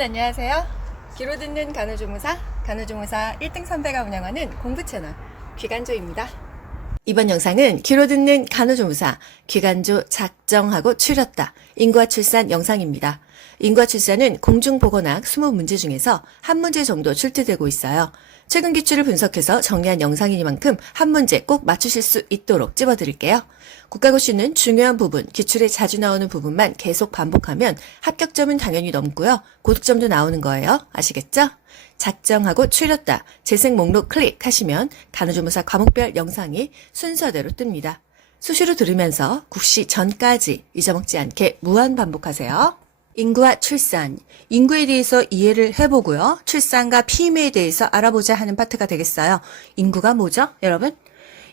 여러분 안녕하세요. 귀로 듣는 간호조무사 1등 선배가 운영하는 공부 채널 귀간조입니다. 이번 영상은 귀로 듣는 간호조무사 귀간조 작정하고 추렸다 인구와 출산 영상입니다. 인구와 출산은 공중보건학 20문제 중에서 한 문제 정도 출제되고 있어요. 최근 기출을 분석해서 정리한 영상이니만큼 한 문제 꼭 맞추실 수 있도록 찝어드릴게요. 국가고시는 중요한 부분, 기출에 자주 나오는 부분만 계속 반복하면 합격점은 당연히 넘고요. 고득점도 나오는 거예요. 아시겠죠? 작정하고 추렸다. 재생 목록 클릭하시면 간호조무사 과목별 영상이 순서대로 뜹니다. 수시로 들으면서 국시 전까지 잊어먹지 않게 무한 반복하세요. 인구와 출산, 인구에 대해서 이해를 해보고요. 출산과 피임에 대해서 알아보자 하는 파트가 되겠어요. 인구가 뭐죠, 여러분?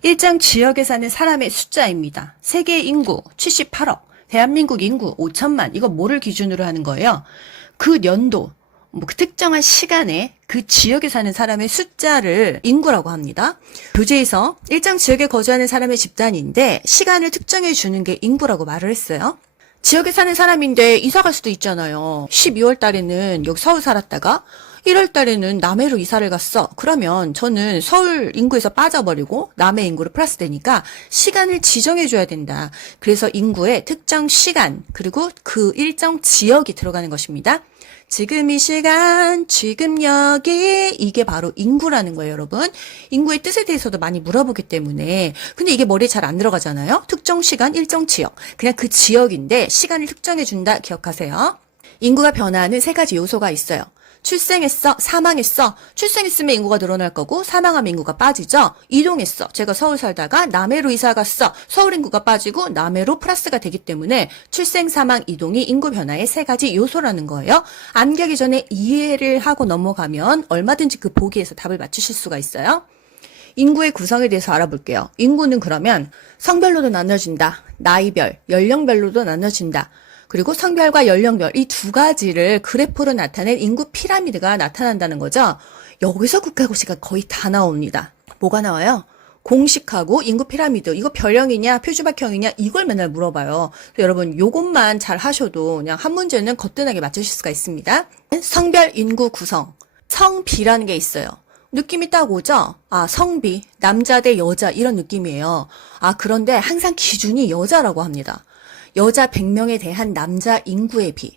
일정 지역에 사는 사람의 숫자입니다. 세계 인구 78억, 대한민국 인구 5천만, 이거 뭐를 기준으로 하는 거예요? 그 연도, 그 특정한 시간에 그 지역에 사는 사람의 숫자를 인구라고 합니다. 교재에서 일정 지역에 거주하는 사람의 집단인데 시간을 특정해 주는 게 인구라고 말을 했어요. 지역에 사는 사람인데 이사 갈 수도 있잖아요. 12월 달에는 여기 서울 살았다가 1월 달에는 남해로 이사를 갔어. 그러면 저는 서울 인구에서 빠져버리고 남해 인구로 플러스 되니까 시간을 지정해 줘야 된다. 그래서 인구에 특정 시간 그리고 그 일정 지역이 들어가는 것입니다. 지금 이 시간, 지금 여기, 이게 바로 인구라는 거예요, 여러분. 인구의 뜻에 대해서도 많이 물어보기 때문에. 근데 이게 머리에 잘 안 들어가잖아요. 특정 시간, 일정 지역. 그냥 그 지역인데 시간을 특정해준다 기억하세요. 인구가 변화하는 세 가지 요소가 있어요. 출생했어, 사망했어. 출생했으면 인구가 늘어날 거고 사망하면 인구가 빠지죠. 이동했어. 제가 서울 살다가 남해로 이사 갔어. 서울 인구가 빠지고 남해로 플러스가 되기 때문에 출생, 사망, 이동이 인구 변화의 세 가지 요소라는 거예요. 안 가기 전에 이해를 하고 넘어가면 얼마든지 그 보기에서 답을 맞추실 수가 있어요. 인구의 구성에 대해서 알아볼게요. 인구는 그러면 성별로도 나눠진다. 나이별, 연령별로도 나눠진다. 그리고 성별과 연령별 이 두 가지를 그래프로 나타낸 인구 피라미드가 나타난다는 거죠. 여기서 국가고시가 거의 다 나옵니다. 뭐가 나와요? 공식하고 인구 피라미드. 이거 별형이냐 표주박형이냐 이걸 맨날 물어봐요. 여러분 요것만 잘 하셔도 그냥 한 문제는 거뜬하게 맞추실 수가 있습니다. 성별 인구 구성. 성비라는 게 있어요. 느낌이 딱 오죠? 아, 성비, 남자 대 여자 이런 느낌이에요. 아, 그런데 항상 기준이 여자라고 합니다. 여자 100명에 대한 남자 인구의 비.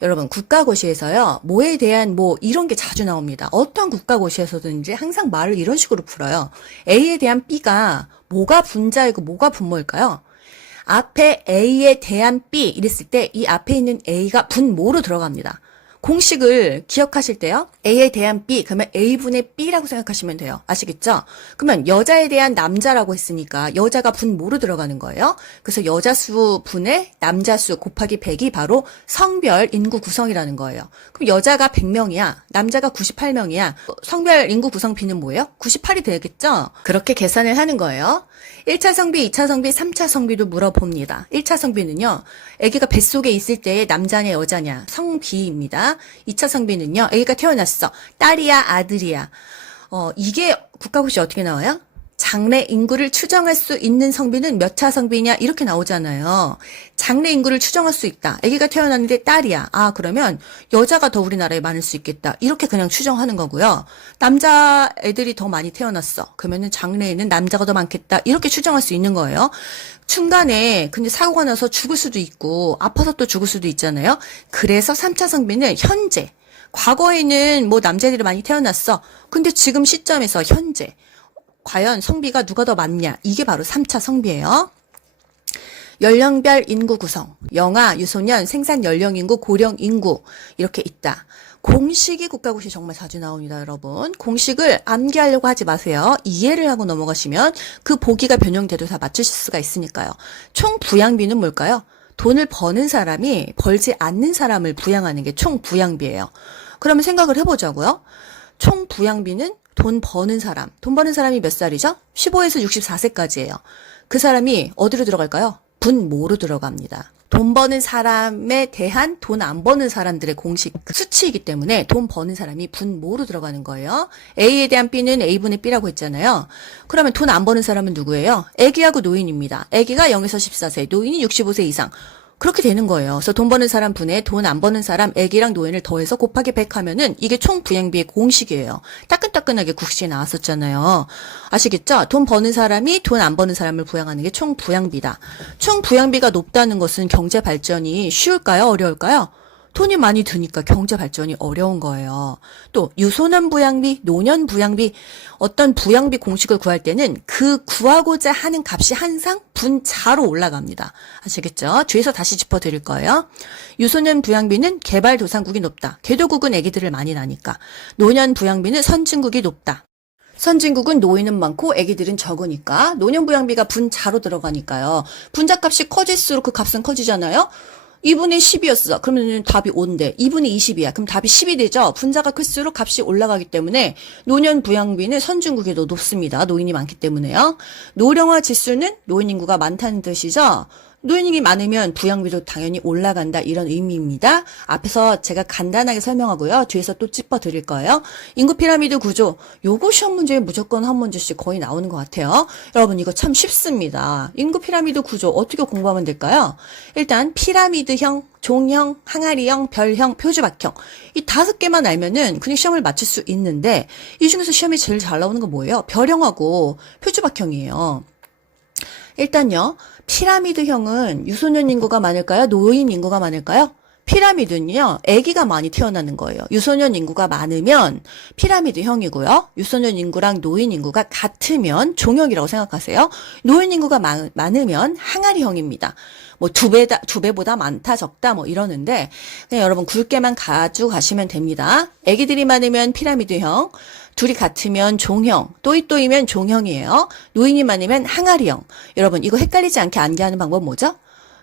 여러분 국가고시에서요. 뭐에 대한 뭐 이런 게 자주 나옵니다. 어떤 국가고시에서든지 항상 말을 이런 식으로 풀어요. A에 대한 B가 뭐가 분자이고 뭐가 분모일까요? 앞에 A에 대한 B 이랬을 때 이 앞에 있는 A가 분모로 들어갑니다. 공식을 기억하실 때요. A에 대한 B 그러면 A분의 B라고 생각하시면 돼요. 아시겠죠? 그러면 여자에 대한 남자라고 했으니까 여자가 분모로 들어가는 거예요. 그래서 여자 수 분의 남자 수 곱하기 100이 바로 성별 인구 구성이라는 거예요. 그럼 여자가 100명이야. 남자가 98명이야. 성별 인구 구성 비는 뭐예요? 98이 되겠죠? 그렇게 계산을 하는 거예요. 1차 성비, 2차 성비, 3차 성비도 물어봅니다. 1차 성비는요. 아기가 뱃속에 있을 때 남자냐 여자냐 성비입니다. 2차 성비는요. 아기가 태어났어. 딸이야 아들이야. 이게 국가고시 어떻게 나와요? 장래 인구를 추정할 수 있는 성비는 몇 차 성비냐 이렇게 나오잖아요. 장래 인구를 추정할 수 있다. 아기가 태어났는데 딸이야. 아 그러면 여자가 더 우리나라에 많을 수 있겠다. 이렇게 그냥 추정하는 거고요. 남자 애들이 더 많이 태어났어. 그러면은 장래에는 남자가 더 많겠다. 이렇게 추정할 수 있는 거예요. 중간에 근데 사고가 나서 죽을 수도 있고 아파서 또 죽을 수도 있잖아요. 그래서 3차 성비는 현재. 과거에는 뭐 남자들이 많이 태어났어. 근데 지금 시점에서 현재. 과연 성비가 누가 더 많냐? 이게 바로 3차 성비예요. 연령별 인구 구성, 영아, 유소년, 생산 연령 인구, 고령 인구 이렇게 있다. 공식이 국가고시 정말 자주 나옵니다, 여러분. 공식을 암기하려고 하지 마세요. 이해를 하고 넘어가시면 그 보기가 변형돼도 다 맞추실 수가 있으니까요. 총 부양비는 뭘까요? 돈을 버는 사람이 벌지 않는 사람을 부양하는 게 총 부양비예요. 그러면 생각을 해보자고요. 총 부양비는 돈 버는 사람이 몇 살이죠? 15에서 64세까지예요. 그 사람이 어디로 들어갈까요? 분모로 들어갑니다. 돈 버는 사람에 대한 돈 안 버는 사람들의 공식 수치이기 때문에 돈 버는 사람이 분모로 들어가는 거예요. A에 대한 B는 A분의 B라고 했잖아요. 그러면 돈 안 버는 사람은 누구예요? 애기하고 노인입니다. 애기가 0에서 14세, 노인이 65세 이상. 그렇게 되는 거예요. 그래서 돈 버는 사람 분에 돈 안 버는 사람 애기랑 노인을 더해서 곱하기 100 하면은 이게 총 부양비의 공식이에요. 따끈따끈하게 국시에 나왔었잖아요. 아시겠죠? 돈 버는 사람이 돈 안 버는 사람을 부양하는 게 총 부양비다. 총 부양비가 높다는 것은 경제 발전이 쉬울까요? 어려울까요? 돈이 많이 드니까 경제 발전이 어려운 거예요. 또 유소년 부양비, 노년 부양비, 어떤 부양비 공식을 구할 때는 그 구하고자 하는 값이 항상 분자로 올라갑니다. 아시겠죠? 뒤에서 다시 짚어드릴 거예요. 유소년 부양비는 개발도상국이 높다. 개도국은 아기들을 많이 낳으니까. 노년 부양비는 선진국이 높다. 선진국은 노인은 많고 아기들은 적으니까 노년 부양비가 분자로 들어가니까요. 분자값이 커질수록 그 값은 커지잖아요. 2분의 10이었어. 그러면 답이 5인데 2분의 20이야. 그럼 답이 10이 되죠. 분자가 클수록 값이 올라가기 때문에 노년 부양비는 선진국이 더 높습니다. 노인이 많기 때문에요. 노령화 지수는 노인 인구가 많다는 뜻이죠. 노인이 많으면 부양비도 당연히 올라간다 이런 의미입니다. 앞에서 제가 간단하게 설명하고요. 뒤에서 또 짚어드릴 거예요. 인구 피라미드 구조. 요거 시험 문제에 무조건 한 문제씩 거의 나오는 것 같아요. 여러분 이거 참 쉽습니다. 인구 피라미드 구조 어떻게 공부하면 될까요? 일단 피라미드형, 종형, 항아리형, 별형, 표주박형 이 5개만 알면은 그냥 시험을 맞출 수 있는데 이 중에서 시험이 제일 잘 나오는 건 뭐예요? 별형하고 표주박형이에요. 일단요. 피라미드형은 유소년 인구가 많을까요? 노인 인구가 많을까요? 피라미드는요. 아기가 많이 태어나는 거예요. 유소년 인구가 많으면 피라미드형이고요. 유소년 인구랑 노인 인구가 같으면 종형이라고 생각하세요. 노인 인구가 많으면 항아리형입니다. 뭐 두 배보다 많다, 적다 뭐 이러는데 그냥 여러분 굵게만 가져가시면 됩니다. 아기들이 많으면 피라미드형, 둘이 같으면 종형, 또이또이면 종형이에요. 노인이 많으면 항아리형. 여러분 이거 헷갈리지 않게 암기하는 방법 뭐죠?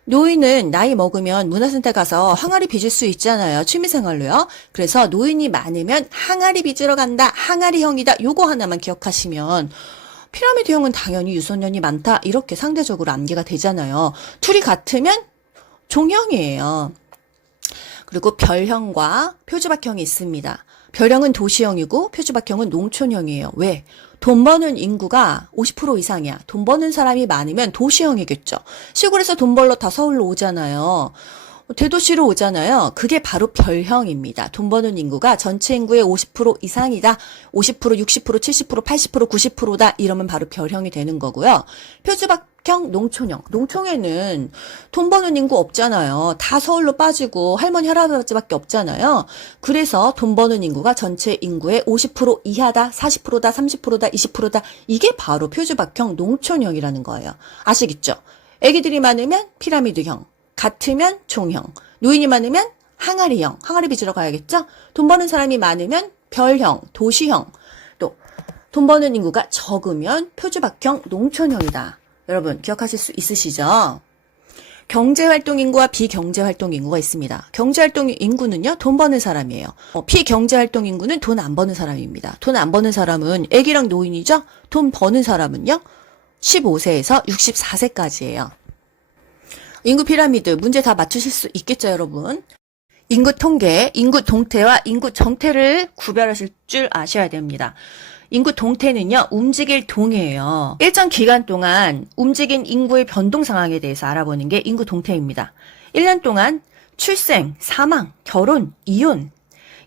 노인은 나이 먹으면 문화센터 가서 항아리 빚을 수 있잖아요. 취미생활로요. 그래서 노인이 많으면 항아리 빚으러 간다. 항아리형이다. 요거 하나만 기억하시면 피라미드형은 당연히 유소년이 많다. 이렇게 상대적으로 암기가 되잖아요. 둘이 같으면 종형이에요. 그리고 별형과 표주박형이 있습니다. 별형은 도시형이고 표주박형은 농촌형이에요. 왜? 돈 버는 인구가 50% 이상이야. 돈 버는 사람이 많으면 도시형이겠죠. 시골에서 돈 벌러 다 서울로 오잖아요. 대도시로 오잖아요. 그게 바로 별형입니다. 돈 버는 인구가 전체 인구의 50% 이상이다. 50%, 60%, 70%, 80%, 90%다. 이러면 바로 별형이 되는 거고요. 표주박형, 농촌형. 농촌에는 돈 버는 인구 없잖아요. 다 서울로 빠지고 할머니, 할아버지밖에 없잖아요. 그래서 돈 버는 인구가 전체 인구의 50% 이하다, 40%다, 30%다, 20%다. 이게 바로 표주박형, 농촌형이라는 거예요. 아시겠죠? 애기들이 많으면 피라미드형. 같으면 종형, 노인이 많으면 항아리형, 항아리 빚으러 가야겠죠? 돈 버는 사람이 많으면 별형, 도시형, 또 돈 버는 인구가 적으면 표주박형, 농촌형이다. 여러분 기억하실 수 있으시죠? 경제활동 인구와 비경제활동 인구가 있습니다. 경제활동 인구는요, 돈 버는 사람이에요. 비경제활동 인구는 돈 안 버는 사람입니다. 돈 안 버는 사람은 애기랑 노인이죠? 돈 버는 사람은요, 15세에서 64세까지예요. 인구 피라미드 문제 다 맞추실 수 있겠죠, 여러분? 인구 통계, 인구 동태와 인구 정태를 구별하실 줄 아셔야 됩니다. 인구 동태는요, 움직일 동이에요. 일정 기간 동안 움직인 인구의 변동 상황에 대해서 알아보는 게 인구 동태입니다. 1년 동안 출생, 사망, 결혼, 이혼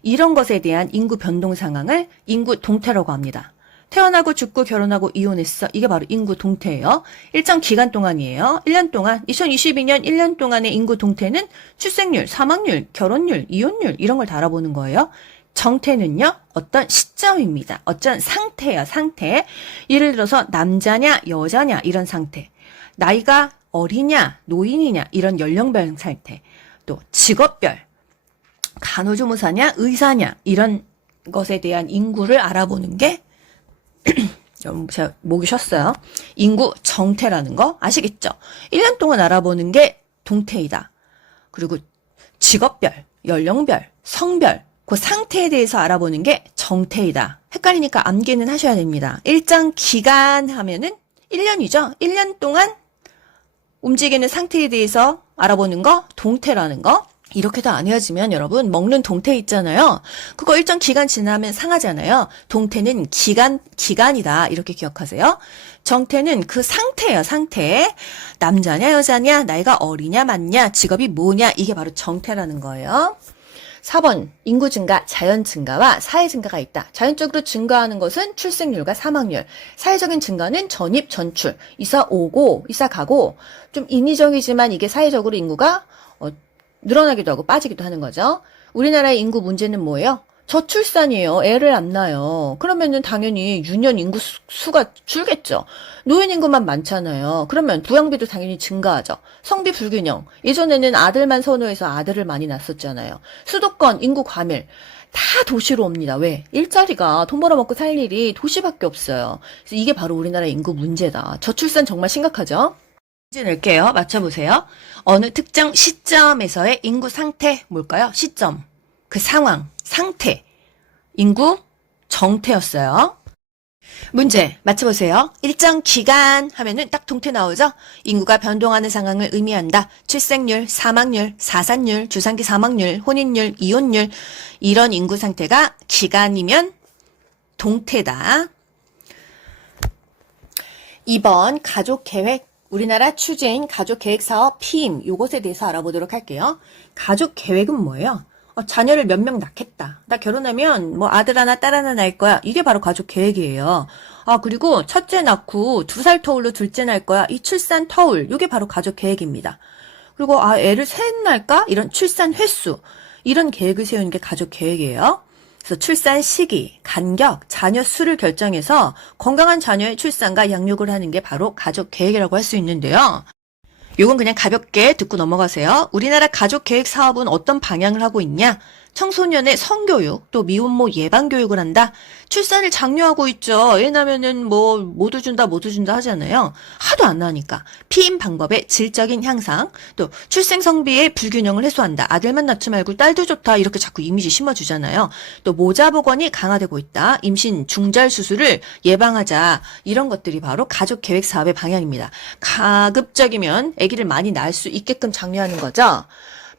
이런 것에 대한 인구 변동 상황을 인구 동태라고 합니다. 태어나고 죽고 결혼하고 이혼했어. 이게 바로 인구 동태예요. 일정 기간 동안이에요. 1년 동안 2022년 1년 동안의 인구 동태는 출생률, 사망률, 결혼율, 이혼율 이런 걸 다 알아보는 거예요. 정태는요. 어떤 시점입니다. 어떤 상태예요. 상태. 예를 들어서 남자냐 여자냐 이런 상태. 나이가 어리냐 노인이냐 이런 연령별 상태. 또 직업별. 간호조무사냐 의사냐 이런 것에 대한 인구를 알아보는 게 제가 목이 쉬었어요. 인구 정태라는 거 아시겠죠? 1년 동안 알아보는 게 동태이다. 그리고 직업별, 연령별, 성별, 그 상태에 대해서 알아보는 게 정태이다. 헷갈리니까 암기는 하셔야 됩니다. 일정 기간 하면은 1년이죠. 1년 동안 움직이는 상태에 대해서 알아보는 거 동태라는 거. 이렇게도 안 헤어지면 여러분 먹는 동태 있잖아요. 그거 일정 기간 지나면 상하잖아요. 동태는 기간이다. 이렇게 기억하세요. 정태는 그 상태예요. 상태. 남자냐 여자냐 나이가 어리냐 많냐 직업이 뭐냐 이게 바로 정태라는 거예요. 4번 인구 증가, 자연 증가와 사회 증가가 있다. 자연적으로 증가하는 것은 출생률과 사망률. 사회적인 증가는 전입, 전출. 이사 오고 이사 가고 좀 인위적이지만 이게 사회적으로 인구가 늘어나기도 하고 빠지기도 하는 거죠. 우리나라의 인구 문제는 뭐예요? 저출산이에요. 애를 안 낳아요. 그러면은 당연히 유년 인구 수가 줄겠죠. 노인 인구만 많잖아요. 그러면 부양비도 당연히 증가하죠. 성비 불균형. 예전에는 아들만 선호해서 아들을 많이 낳았었잖아요. 수도권 인구 과밀. 다 도시로 옵니다. 왜? 일자리가 돈 벌어먹고 살 일이 도시밖에 없어요. 그래서 이게 바로 우리나라 인구 문제다. 저출산 정말 심각하죠? 문제 낼게요. 맞춰보세요. 어느 특정 시점에서의 인구 상태 뭘까요? 시점, 그 상황, 상태, 인구 정태였어요. 문제 맞춰보세요. 일정 기간 하면은 딱 동태 나오죠? 인구가 변동하는 상황을 의미한다. 출생률, 사망률, 사산율, 주상기 사망률, 혼인율, 이혼율 이런 인구 상태가 기간이면 동태다. 2번 가족계획. 우리나라 추진 가족계획사업 피임 요것에 대해서 알아보도록 할게요. 가족계획은 뭐예요? 자녀를 몇 명 낳겠다. 나 결혼하면 뭐 아들 하나 딸 하나 낳을 거야. 이게 바로 가족계획이에요. 그리고 첫째 낳고 2살 터울로 둘째 낳을 거야. 이 출산 터울 이게 바로 가족계획입니다. 그리고 애를 셋 낳을까? 이런 출산 횟수 이런 계획을 세우는 게 가족계획이에요. 그래서 출산 시기, 간격, 자녀 수를 결정해서 건강한 자녀의 출산과 양육을 하는 게 바로 가족 계획이라고 할 수 있는데요. 요건 그냥 가볍게 듣고 넘어가세요. 우리나라 가족 계획 사업은 어떤 방향을 하고 있냐? 청소년의 성교육, 또 미혼모 예방교육을 한다. 출산을 장려하고 있죠. 애 낳으면은 뭐 모두 준다 하잖아요. 하도 안 나니까. 피임 방법의 질적인 향상, 또 출생 성비의 불균형을 해소한다. 아들만 낳지 말고 딸도 좋다. 이렇게 자꾸 이미지 심어주잖아요. 또 모자 보건이 강화되고 있다. 임신 중절 수술을 예방하자. 이런 것들이 바로 가족 계획 사업의 방향입니다. 가급적이면 아기를 많이 낳을 수 있게끔 장려하는 거죠.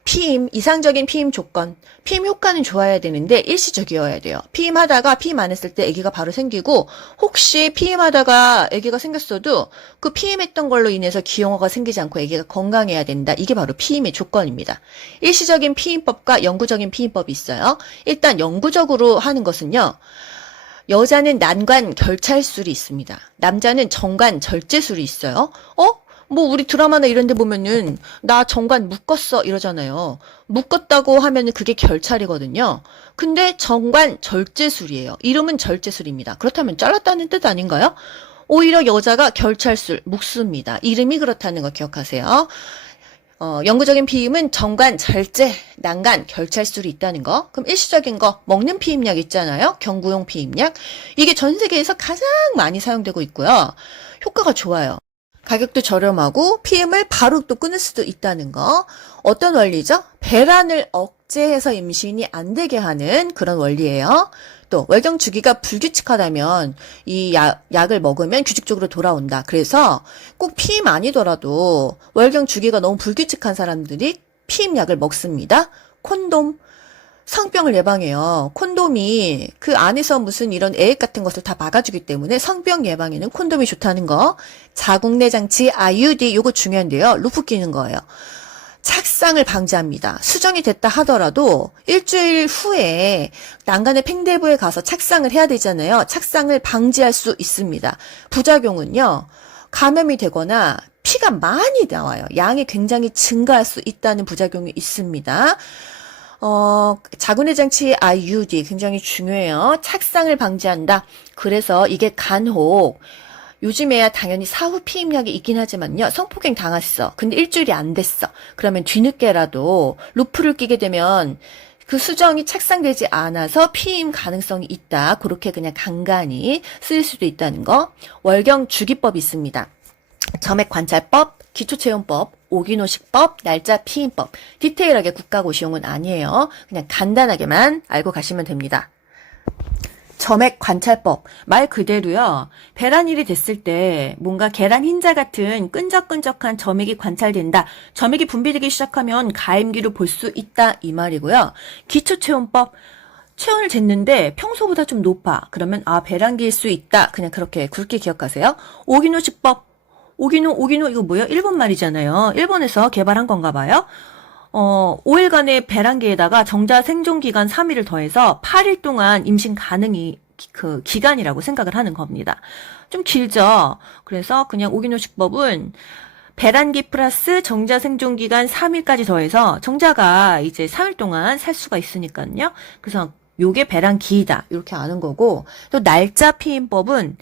피임, 이상적인 피임 조건. 피임 효과는 좋아야 되는데 일시적이어야 돼요. 피임하다가 피임 안 했을 때 아기가 바로 생기고 혹시 피임하다가 아기가 생겼어도 그 피임했던 걸로 인해서 기형아가 생기지 않고 아기가 건강해야 된다. 이게 바로 피임의 조건입니다. 일시적인 피임법과 영구적인 피임법이 있어요. 일단 영구적으로 하는 것은요. 여자는 난관 결찰술이 있습니다. 남자는 정관 절제술이 있어요. 뭐 우리 드라마나 이런 데 보면은 나 정관 묶었어 이러잖아요. 묶었다고 하면은 그게 결찰이거든요. 근데 정관 절제술이에요. 이름은 절제술입니다. 그렇다면 잘랐다는 뜻 아닌가요? 오히려 여자가 결찰술 묶습니다. 이름이 그렇다는 거 기억하세요. 영구적인 피임은 정관, 절제, 난간, 결찰술이 있다는 거. 그럼 일시적인 거 먹는 피임약 있잖아요. 경구용 피임약. 이게 전 세계에서 가장 많이 사용되고 있고요. 효과가 좋아요. 가격도 저렴하고 피임을 바로 또 끊을 수도 있다는 거. 어떤 원리죠? 배란을 억제해서 임신이 안 되게 하는 그런 원리예요. 또 월경 주기가 불규칙하다면 이 약을 먹으면 규칙적으로 돌아온다. 그래서 꼭 피임 아니더라도 월경 주기가 너무 불규칙한 사람들이 피임약을 먹습니다. 콘돔. 성병을 예방해요. 콘돔이 그 안에서 무슨 이런 애액 같은 것을 다 막아주기 때문에 성병 예방에는 콘돔이 좋다는 거. 자궁내 장치 IUD 요거 중요한데요. 루프 끼는 거예요. 착상을 방지합니다. 수정이 됐다 하더라도 일주일 후에 난간의 팽대부에 가서 착상을 해야 되잖아요. 착상을 방지할 수 있습니다. 부작용은요. 감염이 되거나 피가 많이 나와요. 양이 굉장히 증가할 수 있다는 부작용이 있습니다. 자궁내 장치 IUD 굉장히 중요해요. 착상을 방지한다. 그래서 이게 간혹 요즘에야 당연히 사후 피임약이 있긴 하지만요. 성폭행 당했어. 근데 일주일이 안 됐어. 그러면 뒤늦게라도 루프를 끼게 되면 그 수정이 착상되지 않아서 피임 가능성이 있다. 그렇게 그냥 간간히 쓰일 수도 있다는 거. 월경 주기법이 있습니다. 점액 관찰법, 기초체온법, 오기노식법, 날짜 피임법. 디테일하게 국가고시용은 아니에요. 그냥 간단하게만 알고 가시면 됩니다. 점액 관찰법. 말 그대로요. 배란일이 됐을 때 뭔가 계란 흰자 같은 끈적끈적한 점액이 관찰된다. 점액이 분비되기 시작하면 가임기로 볼 수 있다. 이 말이고요. 기초체온법. 체온을 쟀는데 평소보다 좀 높아. 그러면 배란기일 수 있다. 그냥 그렇게 굵게 기억하세요. 오기노식법. 오기노 이거 뭐예요? 일본 말이잖아요. 일본에서 개발한 건가 봐요. 5일간의 배란기에다가 정자 생존 기간 3일을 더해서 8일 동안 임신 가능이 그 기간이라고 생각을 하는 겁니다. 좀 길죠? 그래서 그냥 오기노식법은 배란기 플러스 정자 생존 기간 3일까지 더해서 정자가 이제 3일 동안 살 수가 있으니까요. 그래서 요게 배란기이다. 이렇게 아는 거고, 또 날짜 피임법은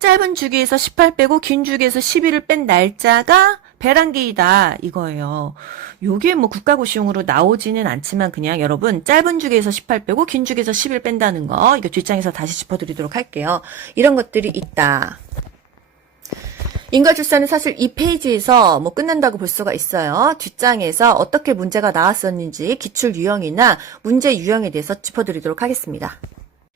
짧은 주기에서 18 빼고 긴 주기에서 11을 뺀 날짜가 배란기이다 이거예요. 요게 뭐 국가고시용으로 나오지는 않지만 그냥 여러분 짧은 주기에서 18 빼고 긴 주기에서 10을 뺀다는 거 이거 뒷장에서 다시 짚어드리도록 할게요. 이런 것들이 있다. 인과출산은 사실 이 페이지에서 뭐 끝난다고 볼 수가 있어요. 뒷장에서 어떻게 문제가 나왔었는지 기출 유형이나 문제 유형에 대해서 짚어드리도록 하겠습니다.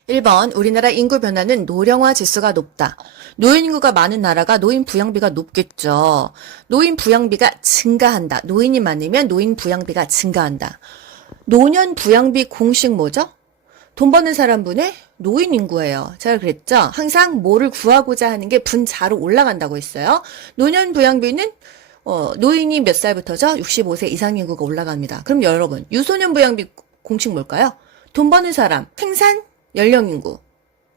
1번, 우리나라 인구 변화는 노령화 지수가 높다. 노인 인구가 많은 나라가 노인 부양비가 높겠죠. 노인 부양비가 증가한다. 노인이 많으면 노인 부양비가 증가한다. 노년 부양비 공식 뭐죠? 돈 버는 사람분의 노인 인구예요. 제가 그랬죠? 항상 뭐를 구하고자 하는 게 분자로 올라간다고 했어요. 노년 부양비는 노인이 몇 살부터죠? 65세 이상 인구가 올라갑니다. 그럼 여러분, 유소년 부양비 공식 뭘까요? 돈 버는 사람, 생산 연령 인구,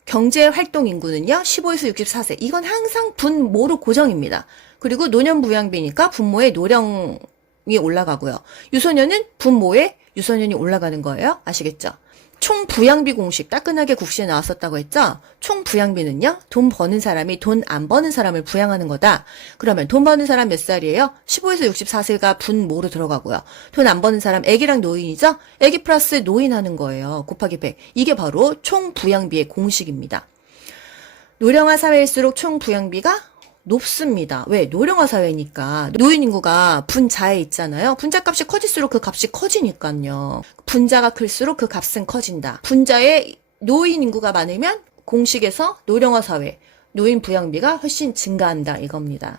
경제 활동 인구는요, 15에서 64세. 이건 항상 분모로 고정입니다. 그리고 노년 부양비니까 분모의 노령이 올라가고요. 유소년은 분모의 유소년이 올라가는 거예요. 아시겠죠? 총 부양비 공식 따끈하게 국시에 나왔었다고 했죠? 총 부양비는요, 돈 버는 사람이 돈 안 버는 사람을 부양하는 거다. 그러면 돈 버는 사람 몇 살이에요? 15에서 64세가 분모로 들어가고요. 돈 안 버는 사람, 애기랑 노인이죠? 애기 플러스 노인 하는 거예요. 곱하기 100. 이게 바로 총 부양비의 공식입니다. 노령화 사회일수록 총 부양비가 높습니다. 왜? 노령화 사회니까. 노인 인구가 분자에 있잖아요. 분자 값이 커질수록 그 값이 커지니까요. 분자가 클수록 그 값은 커진다. 분자에 노인 인구가 많으면 공식에서 노령화 사회, 노인 부양비가 훨씬 증가한다 이겁니다.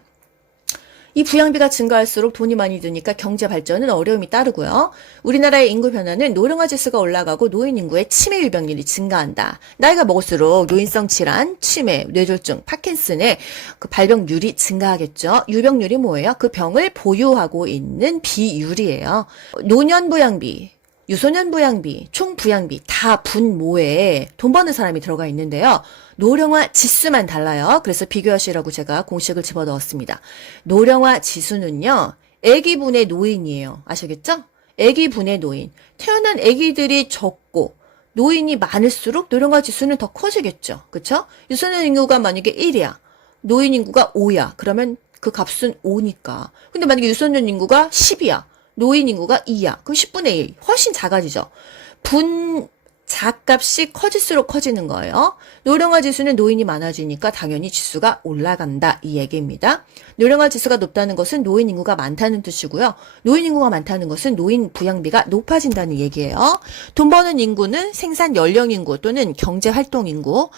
이 부양비가 증가할수록 돈이 많이 드니까 경제 발전은 어려움이 따르고요. 우리나라의 인구 변화는 노령화 지수가 올라가고 노인 인구의 치매 유병률이 증가한다. 나이가 먹을수록 노인성 질환, 치매, 뇌졸중, 파킨슨의 그 발병률이 증가하겠죠. 유병률이 뭐예요? 그 병을 보유하고 있는 비율이에요. 노년 부양비, 유소년 부양비, 총 부양비 다 분모에 돈 버는 사람이 들어가 있는데요. 노령화 지수만 달라요. 그래서 비교하시라고 제가 공식을 집어넣었습니다. 노령화 지수는요. 아기분의 노인이에요. 아시겠죠? 아기분의 노인. 태어난 아기들이 적고 노인이 많을수록 노령화 지수는 더 커지겠죠. 그쵸? 유소년 인구가 만약에 1이야. 노인 인구가 5야. 그러면 그 값은 5니까. 근데 만약에 유소년 인구가 10이야. 노인 인구가 2야. 그럼 10분의 1. 훨씬 작아지죠. 자값이 커질수록 커지는 거예요. 노령화 지수는 노인이 많아지니까 당연히 지수가 올라간다. 이 얘기입니다. 노령화 지수가 높다는 것은 노인 인구가 많다는 뜻이고요. 노인 인구가 많다는 것은 노인 부양비가 높아진다는 얘기예요. 돈 버는 인구는 생산 연령 인구 또는 경제 활동 인구.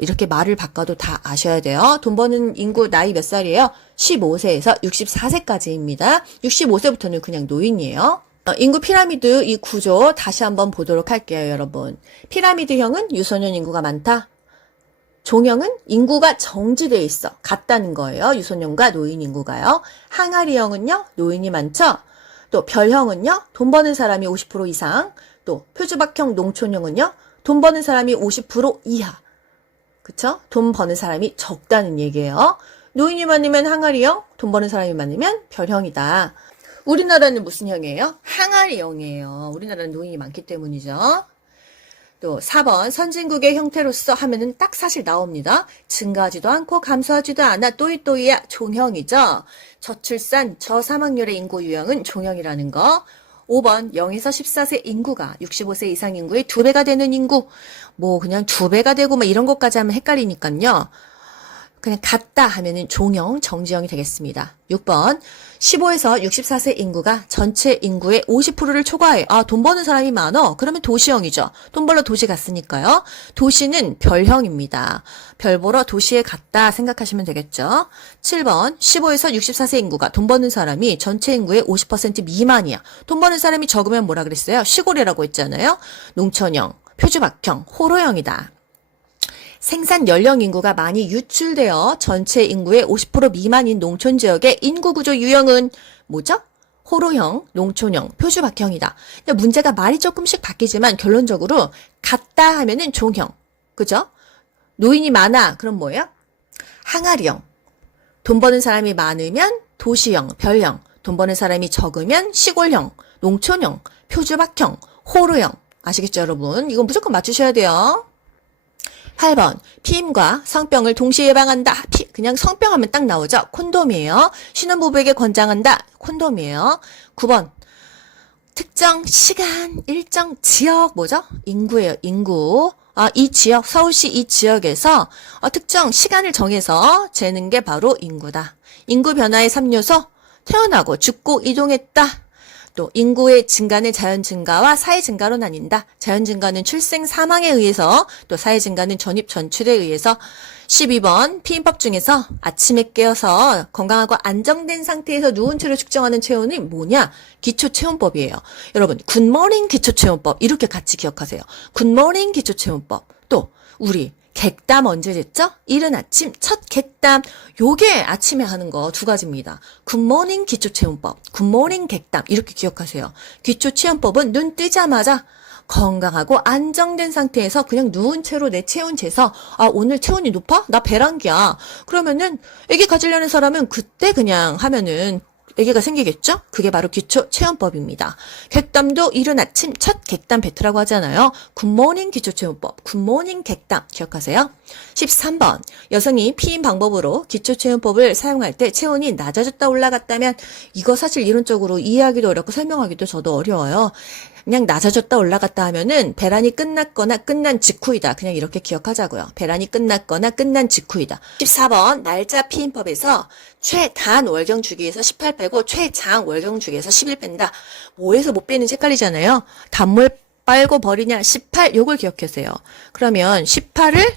이렇게 말을 바꿔도 다 아셔야 돼요. 돈 버는 인구 나이 몇 살이에요? 15세에서 64세까지입니다. 65세부터는 그냥 노인이에요. 인구 피라미드 이 구조 다시 한번 보도록 할게요, 여러분. 피라미드형은 유소년 인구가 많다. 종형은 인구가 정지되어 있어. 같다는 거예요. 유소년과 노인 인구가요. 항아리형은요, 노인이 많죠. 또 별형은요, 돈 버는 사람이 50% 이상. 또 표주박형 농촌형은요, 돈 버는 사람이 50% 이하. 그쵸? 돈 버는 사람이 적다는 얘기예요. 노인이 많으면 항아리형, 돈 버는 사람이 많으면 별형이다. 우리나라는 무슨 형이에요? 항아리형이에요. 우리나라는 노인이 많기 때문이죠. 또 4번 선진국의 형태로서 하면은 딱 사실 나옵니다. 증가하지도 않고 감소하지도 않아 또이또이야 종형이죠. 저출산, 저사망률의 인구 유형은 종형이라는 거. 5번 0에서 14세 인구가 65세 이상 인구의 2배가 되는 인구. 뭐 그냥 2배가 되고 막 이런 것까지 하면 헷갈리니까요. 그냥 같다 하면은 종형, 정지형이 되겠습니다. 6번. 15에서 64세 인구가 전체 인구의 50%를 초과해. 아, 돈 버는 사람이 많어? 그러면 도시형이죠. 돈 벌러 도시 갔으니까요. 도시는 별형입니다. 별 보러 도시에 갔다 생각하시면 되겠죠. 7번. 15에서 64세 인구가 돈 버는 사람이 전체 인구의 50% 미만이야. 돈 버는 사람이 적으면 뭐라 그랬어요? 시골이라고 했잖아요. 농촌형, 표주박형, 호로형이다. 생산 연령 인구가 많이 유출되어 전체 인구의 50% 미만인 농촌 지역의 인구 구조 유형은 뭐죠? 호로형, 농촌형, 표주박형이다. 문제가 말이 조금씩 바뀌지만 결론적으로 같다 하면은 종형. 그죠? 노인이 많아. 그럼 뭐예요? 항아리형. 돈 버는 사람이 많으면 도시형, 별형. 돈 버는 사람이 적으면 시골형, 농촌형, 표주박형, 호로형. 아시겠죠, 여러분? 이건 무조건 맞추셔야 돼요. 8번. 피임과 성병을 동시에 예방한다. 그냥 성병 하면 딱 나오죠. 콘돔이에요. 신혼부부에게 권장한다. 콘돔이에요. 9번. 특정 시간, 일정 지역, 뭐죠? 인구예요. 인구. 이 지역, 서울시 이 지역에서 특정 시간을 정해서 재는 게 바로 인구다. 인구 변화의 3요소. 태어나고 죽고 이동했다. 또 인구의 증가는 자연 증가와 사회 증가로 나뉜다. 자연 증가는 출생 사망에 의해서, 또 사회 증가는 전입 전출에 의해서. 12번 피임법 중에서 아침에 깨어서 건강하고 안정된 상태에서 누운 채로 측정하는 체온이 뭐냐? 기초체온법이에요. 여러분, 굿모닝 기초체온법 이렇게 같이 기억하세요. 굿모닝 기초체온법. 또 우리 객담 언제 됐죠? 이른 아침 첫 객담. 요게 아침에 하는 거 두 가지입니다. 굿모닝 기초체온법, 굿모닝 객담 이렇게 기억하세요. 기초체온법은 눈 뜨자마자 건강하고 안정된 상태에서 그냥 누운 채로 내 체온 재서 오늘 체온이 높아? 나 배란기야. 그러면은 애기 가지려는 사람은 그때 그냥 하면은 애기가 생기겠죠? 그게 바로 기초 체온법입니다. 객담도 이른 아침 첫 객담 뱉으라고 하잖아요. 굿모닝 기초 체온법, 굿모닝 객담 기억하세요. 13번. 여성이 피임 방법으로 기초 체온법을 사용할 때 체온이 낮아졌다 올라갔다면 이거 사실 이론적으로 이해하기도 어렵고 설명하기도 저도 어려워요. 그냥 낮아졌다 올라갔다 하면은 배란이 끝났거나 끝난 직후이다. 그냥 이렇게 기억하자고요. 배란이 끝났거나 끝난 직후이다. 14번 날짜 피임법에서 최단 월경 주기에서 18 빼고 최장 월경 주기에서 11 뺀다. 뭐에서 못 빼는지 헷갈리잖아요. 단물 빨고 버리냐 18 요걸 기억하세요. 그러면 18을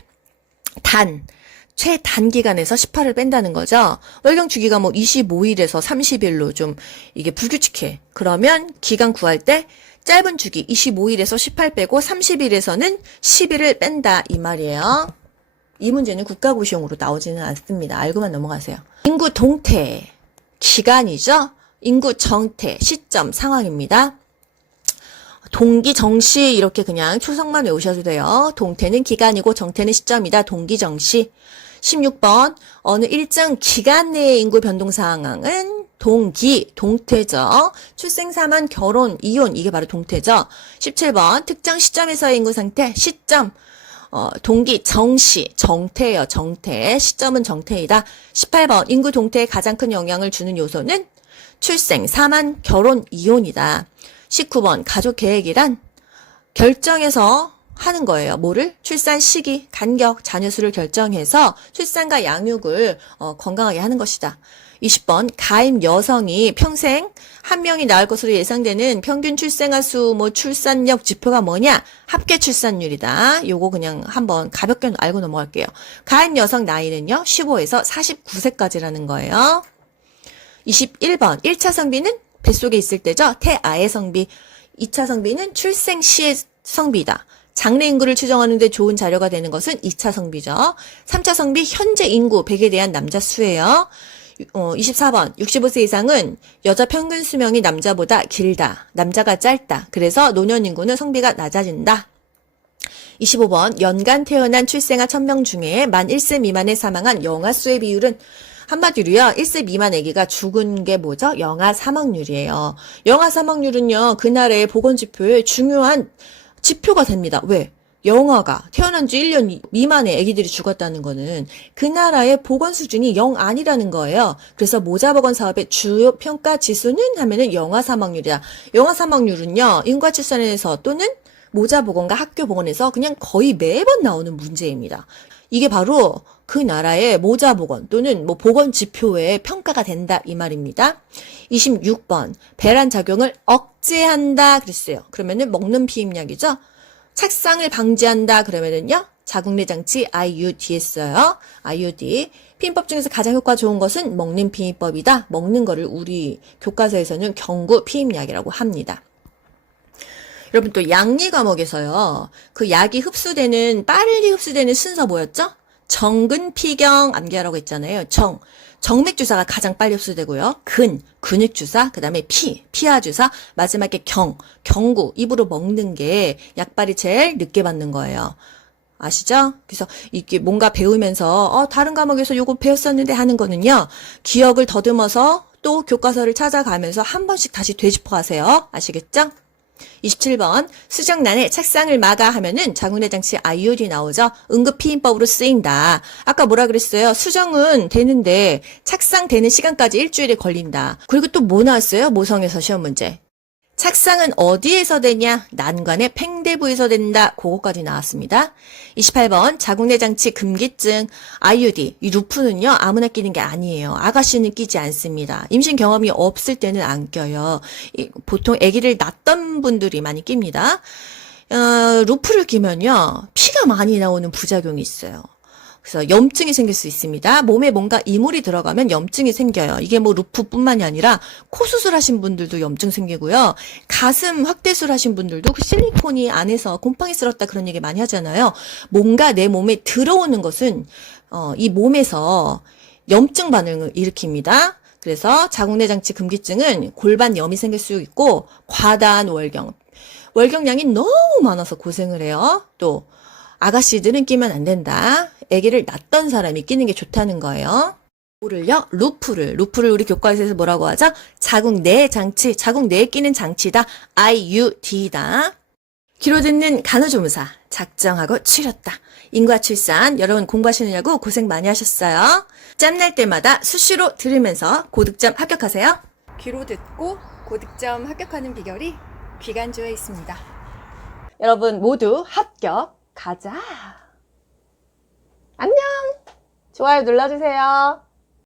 최단기간에서 18을 뺀다는 거죠. 월경 주기가 뭐 25일에서 30일로 좀 이게 불규칙해. 그러면 기간 구할 때 짧은 주기 25일에서 18 빼고 30일에서는 10일을 뺀다 이 말이에요. 이 문제는 국가고시용으로 나오지는 않습니다. 알고만 넘어가세요. 인구 동태, 기간이죠. 인구 정태, 시점, 상황입니다. 동기, 정시 이렇게 그냥 초성만 외우셔도 돼요. 동태는 기간이고 정태는 시점이다. 동기, 정시. 16번 어느 일정 기간 내의 인구 변동 상황은 동기, 동태죠. 출생, 사망, 결혼, 이혼 이게 바로 동태죠. 17번 특정 시점에서의 인구 상태, 시점. 동기, 정시, 정태예요. 정태. 시점은 정태이다. 18번 인구 동태에 가장 큰 영향을 주는 요소는 출생, 사망, 결혼, 이혼이다. 19번 가족 계획이란 결정해서 하는 거예요. 뭐를? 출산 시기, 간격, 자녀 수를 결정해서 출산과 양육을 건강하게 하는 것이다. 20번 가임 여성이 평생 한 명이 낳을 것으로 예상되는 평균 출생아 수, 출산력 지표가 뭐냐? 합계 출산율이다. 요거 그냥 한번 가볍게 알고 넘어갈게요. 가임 여성 나이는요, 15에서 49세까지라는 거예요. 21번 1차 성비는 뱃속에 있을 때죠. 태아의 성비. 2차 성비는 출생 시의 성비다. 장래 인구를 추정하는 데 좋은 자료가 되는 것은 2차 성비죠. 3차 성비 현재 인구 100에 대한 남자 수예요. 24번 65세 이상은 여자 평균 수명이 남자보다 길다. 남자가 짧다. 그래서 노년 인구는 성비가 낮아진다. 25번 연간 태어난 출생아 1000명 중에 만 1세 미만에 사망한 영아 수의 비율은 한마디로요. 1세 미만 아기가 죽은 게 뭐죠? 영아 사망률이에요. 영아 사망률은요. 그날의 보건지표의 중요한 지표가 됩니다. 왜? 영아가 태어난 지 1년 미만의 아기들이 죽었다는 거는 그 나라의 보건 수준이 영 아니라는 거예요. 그래서 모자보건 사업의 주요 평가 지수는 하면은 영아 사망률이다. 영아 사망률은요. 인과출산에서 또는 모자보건과 학교보건에서 그냥 거의 매번 나오는 문제입니다. 이게 바로 그 나라의 모자보건 또는 뭐 보건 지표에 평가가 된다 이 말입니다. 26번 배란 작용을 억제한다 그랬어요. 그러면은 먹는 피임약이죠. 착상을 방지한다 그러면은요. 자궁내 장치 IUD 했어요. IUD. 피임법 중에서 가장 효과 좋은 것은 먹는 피임법이다. 먹는 거를 우리 교과서에서는 경구 피임약이라고 합니다. 여러분 또 양리 과목에서요. 그 약이 빨리 흡수되는 순서 뭐였죠? 정근, 피경, 암기하라고 했잖아요. 정맥 주사가 가장 빨리 흡수되고요. 근육 주사, 그 다음에 피하 주사, 마지막에 경구, 입으로 먹는 게 약발이 제일 늦게 받는 거예요. 아시죠? 그래서 이게 뭔가 배우면서 다른 과목에서 요거 배웠었는데 하는 거는요. 기억을 더듬어서 또 교과서를 찾아가면서 한 번씩 다시 되짚어 가세요. 아시겠죠? 27번 수정란에 착상을 막아 하면은 자궁내 장치 IUD 나오죠. 응급피임법으로 쓰인다. 아까 뭐라 그랬어요? 수정은 되는데 착상되는 시간까지 일주일이 걸린다. 그리고 또 뭐 나왔어요? 모성에서 시험 문제. 착상은 어디에서 되냐? 난관의 팽대부에서 된다. 그거까지 나왔습니다. 28번 자궁내 장치 금기증 IUD. 이 루프는요. 아무나 끼는 게 아니에요. 아가씨는 끼지 않습니다. 임신 경험이 없을 때는 안 껴요. 보통 아기를 낳던 분들이 많이 낍니다. 루프를 끼면요. 피가 많이 나오는 부작용이 있어요. 그래서 염증이 생길 수 있습니다. 몸에 뭔가 이물이 들어가면 염증이 생겨요. 이게 뭐 루프뿐만이 아니라 코 수술하신 분들도 염증 생기고요. 가슴 확대술 하신 분들도 그 실리콘이 안에서 곰팡이 쓸었다 그런 얘기 많이 하잖아요. 뭔가 내 몸에 들어오는 것은 이 몸에서 염증 반응을 일으킵니다. 그래서 자궁내 장치 금기증은 골반염이 생길 수 있고 과다한 월경량이 너무 많아서 고생을 해요. 또 아가씨들은 끼면 안 된다. 아기를 낳던 사람이 끼는 게 좋다는 거예요. 루프를 우리 교과서에서 뭐라고 하죠? 자궁내 장치, 자궁내에 끼는 장치다. IUD다. 귀로 듣는 간호조무사 작정하고 치렀다. 인과 출산 여러분 공부하시느냐고 고생 많이 하셨어요. 짬날 때마다 수시로 들으면서 고득점 합격하세요. 귀로 듣고 고득점 합격하는 비결이 귀간조에 있습니다. 여러분 모두 합격. 가자. 안녕. 좋아요 눌러주세요.